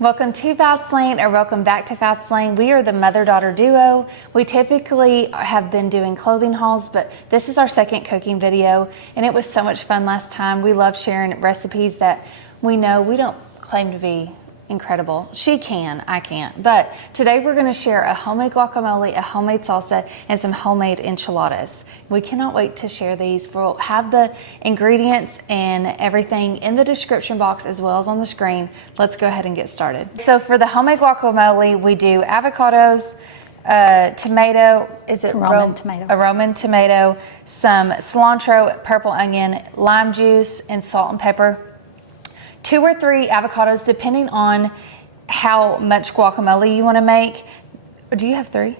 Welcome to foutslane, or welcome back to foutslane. We are the mother-daughter duo. We typically have been doing clothing hauls, but this is our second cooking video, and it was so much fun last time. We love sharing recipes that we know we don't claim to be incredible. She can, I can't. But today we're gonna share a homemade guacamole, a homemade salsa, and some homemade enchiladas. We cannot wait to share these. We'll have the ingredients and everything in the description box as well as on the screen. Let's go ahead and get started. So for the homemade guacamole, we do avocados, tomato, is it Roman tomato? A Roman tomato, some cilantro, purple onion, lime juice, and salt and pepper. 2 or 3 avocados, depending on how much guacamole you want to make. Do you have 3?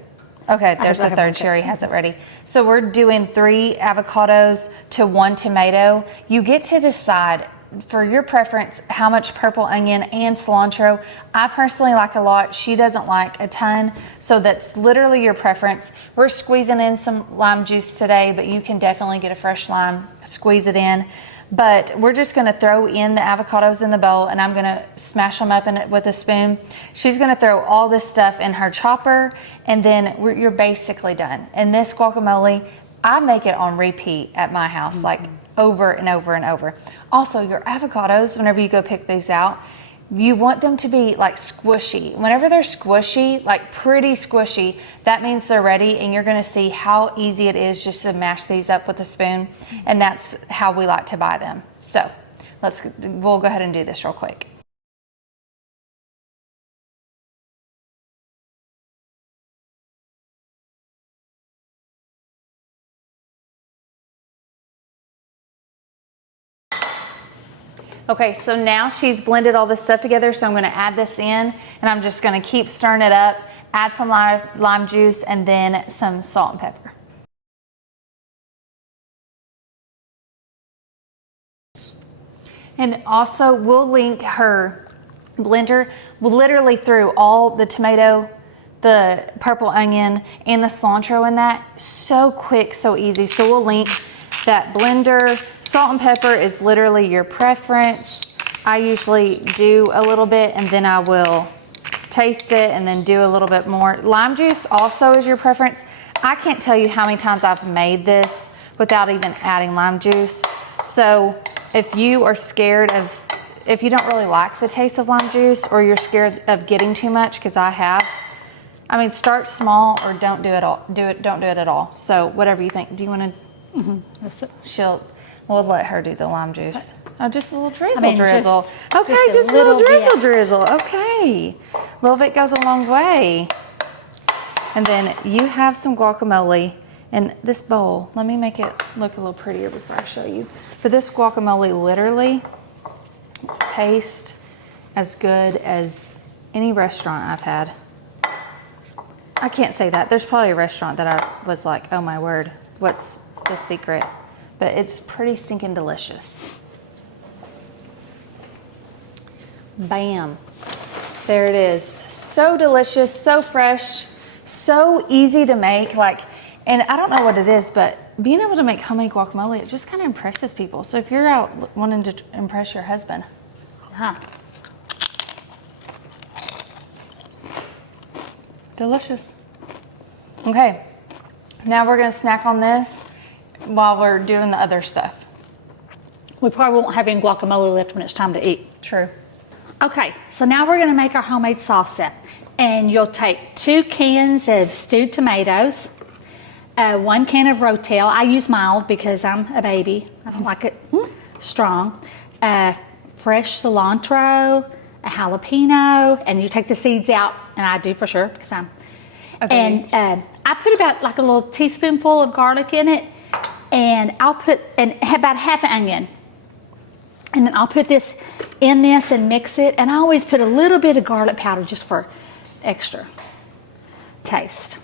Okay, there's the third. Sherry has it ready. So we're doing 3 avocados to 1 tomato. You get to decide for your preference how much purple onion and cilantro. I personally like a lot. She doesn't like a ton. So that's literally your preference. We're squeezing in some lime juice today, but you can definitely get a fresh lime, squeeze it in. But we're just gonna throw in the avocados in the bowl, and I'm gonna smash them up in it with a spoon. She's gonna throw all this stuff in her chopper, and then you're basically done. And this guacamole, I make it on repeat at my house, like over and over and over. Also, your avocados, whenever you go pick these out, you want them to be like squishy. Whenever they're squishy, like pretty squishy, that means they're ready, and you're gonna see how easy it is just to mash these up with a spoon, and that's how we like to buy them. So we'll go ahead and do this real quick. Okay, so now she's blended all this stuff together, so I'm gonna add this in, and I'm just gonna keep stirring it up, add some lime juice, and then some salt and pepper. And also, we'll link her blender literally through all the tomato, the purple onion, and the cilantro in that. So quick, so easy. So we'll link that blender. Salt and pepper is literally your preference. I usually do a little bit, and then I will taste it and then do a little bit more. Lime juice also is your preference. I can't tell you how many times I've made this without even adding lime juice. So if you are scared of, if you don't really like the taste of lime juice, or you're scared of getting too much, because I have, I mean, start small or don't do it all. Don't do it at all. So whatever you think. Do you want to? We'll let her do the lime juice. Oh, just a little drizzle. Okay, just a little drizzle. Okay. A little bit goes a long way. And then you have some guacamole in this bowl. Let me make it look a little prettier before I show you. For this guacamole, literally tastes as good as any restaurant I've had. I can't say that. There's probably a restaurant that I was like, oh my word, what's the secret? But it's pretty stinking delicious. Bam. There it is. So delicious, so fresh, so easy to make. Like, and I don't know what it is, but being able to make homemade guacamole, it just kind of impresses people. So if you're out wanting to impress your husband. Delicious. Okay, now we're gonna snack on this while we're doing the other stuff. We probably won't have any guacamole left when it's time to eat. True. Okay, so now we're gonna make our homemade salsa. And you'll take 2 cans of stewed tomatoes, 1 can of rotel. I use mild because I'm a baby. I don't like it strong. Fresh cilantro, a jalapeno, and you take the seeds out, and I do for sure because I'm. Okay. And I put about like a little teaspoonful of garlic in it, and I'll put about half an onion. And then I'll put this in this and mix it, and I always put a little bit of garlic powder just for extra taste.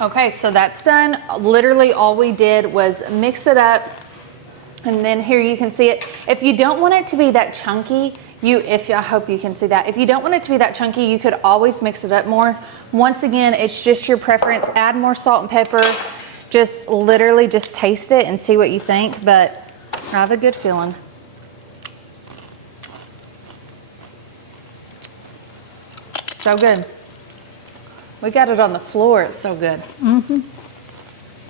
Okay, so that's done. Literally all we did was mix it up, and then here you can see it. If you don't want it to be that chunky, I hope you can see that. If you don't want it to be that chunky, you could always mix it up more. Once again, it's just your preference. Add more salt and pepper. Just literally just taste it and see what you think. But I have a good feeling. So good. We got it on the floor. It's so good.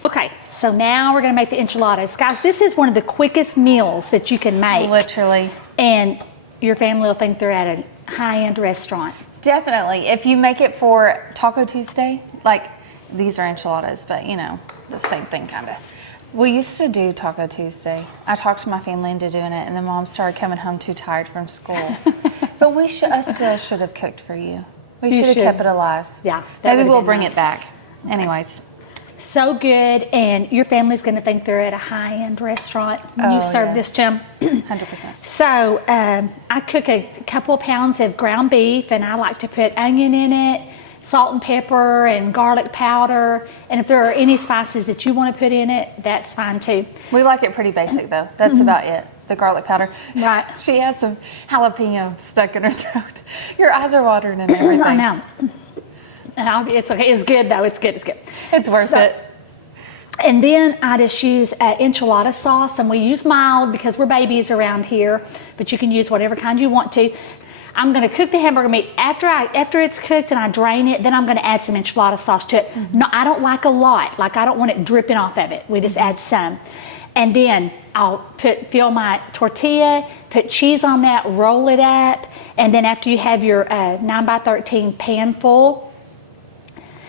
Okay, so now we're gonna make the enchiladas. Guys, this is one of the quickest meals that you can make. Literally. And your family will think they're at a high-end restaurant. Definitely. If you make it for Taco Tuesday, like these are enchiladas, but you know, the same thing kind of. We used to do Taco Tuesday. I talked to my family into doing it, and then Mom started coming home too tired from school. But us girls should have cooked for you. We should have kept it alive. Yeah. Maybe we'll bring it back. Anyways. So good, and your family's going to think they're at a high-end restaurant when you serve this to them. 100%. So I cook a couple of pounds of ground beef, and I like to put onion in it, salt and pepper, and garlic powder. And if there are any spices that you want to put in it, that's fine too. We like it pretty basic though. That's about it. The garlic powder. Right. She has some jalapeno stuck in her throat. Your eyes are watering and everything. I know. It's okay. It's good though. It's good. It's good. It's worth it. And then I just use enchilada sauce, and we use mild because we're babies around here, but you can use whatever kind you want to. I'm going to cook the hamburger meat after it's cooked, and I drain it. Then I'm going to add some enchilada sauce to it. No, I don't like a lot. Like, I don't want it dripping off of it. We just add some, and then I'll fill my tortilla, put cheese on that, roll it up, and then after you have your 9x13 pan full.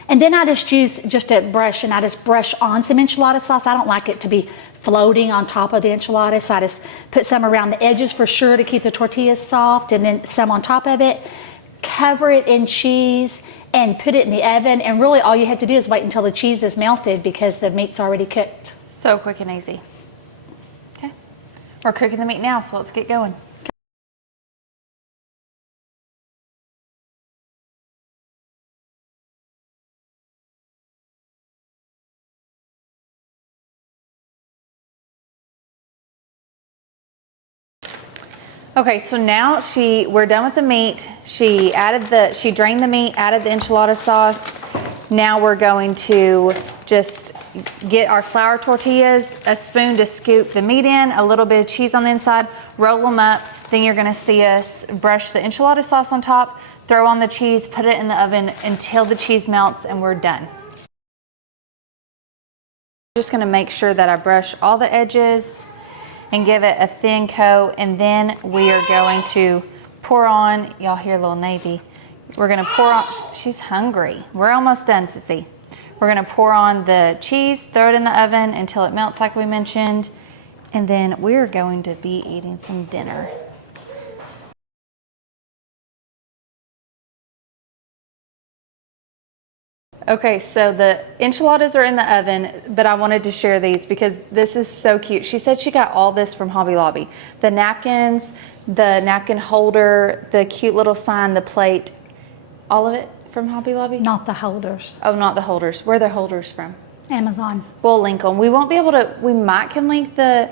And then I just use a brush, and I just brush on some enchilada sauce. I don't like it to be floating on top of the enchilada, so I just put some around the edges for sure to keep the tortillas soft, and then some on top of it. Cover it in cheese and put it in the oven, and really all you have to do is wait until the cheese is melted because the meat's already cooked. So quick and easy. Okay. We're cooking the meat now, so let's get going. Okay, so now we're done with the meat. She drained the meat, added the enchilada sauce. Now we're going to just get our flour tortillas, a spoon to scoop the meat in, a little bit of cheese on the inside, roll them up. Then you're gonna see us brush the enchilada sauce on top, throw on the cheese, put it in the oven until the cheese melts, and we're done. Just gonna make sure that I brush all the edges and give it a thin coat, and then we are going to pour on, y'all hear little Navy, we're gonna pour on, she's hungry. We're almost done, Sissy. We're gonna pour on the cheese, throw it in the oven until it melts like we mentioned, and then we're going to be eating some dinner. Okay, so the enchiladas are in the oven, but I wanted to share these because this is so cute. She said she got all this from Hobby Lobby. The napkins, the napkin holder, the cute little sign, the plate, all of it from Hobby Lobby? Not the holders. Oh, not the holders. Where are the holders from? Amazon. We'll link them. We won't be able to, we might can link the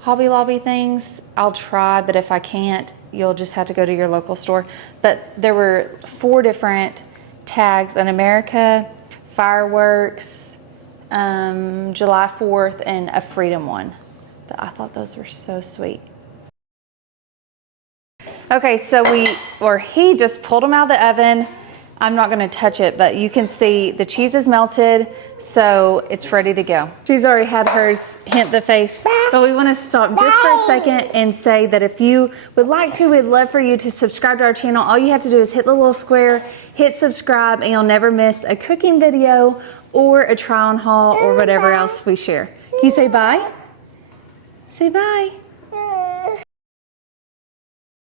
Hobby Lobby things. I'll try, but if I can't, you'll just have to go to your local store. But there were 4 different tags: in America, fireworks, July 4th, and a freedom one. But I thought those were so sweet. Okay, so he just pulled them out of the oven. I'm not gonna touch it, but you can see the cheese is melted, so it's ready to go. She's already had hers hit the face, but we wanna stop just for a second and say that if you would like to, we'd love for you to subscribe to our channel. All you have to do is hit the little square, hit subscribe, and you'll never miss a cooking video or a try on haul or whatever else we share. Can you say bye? Say bye.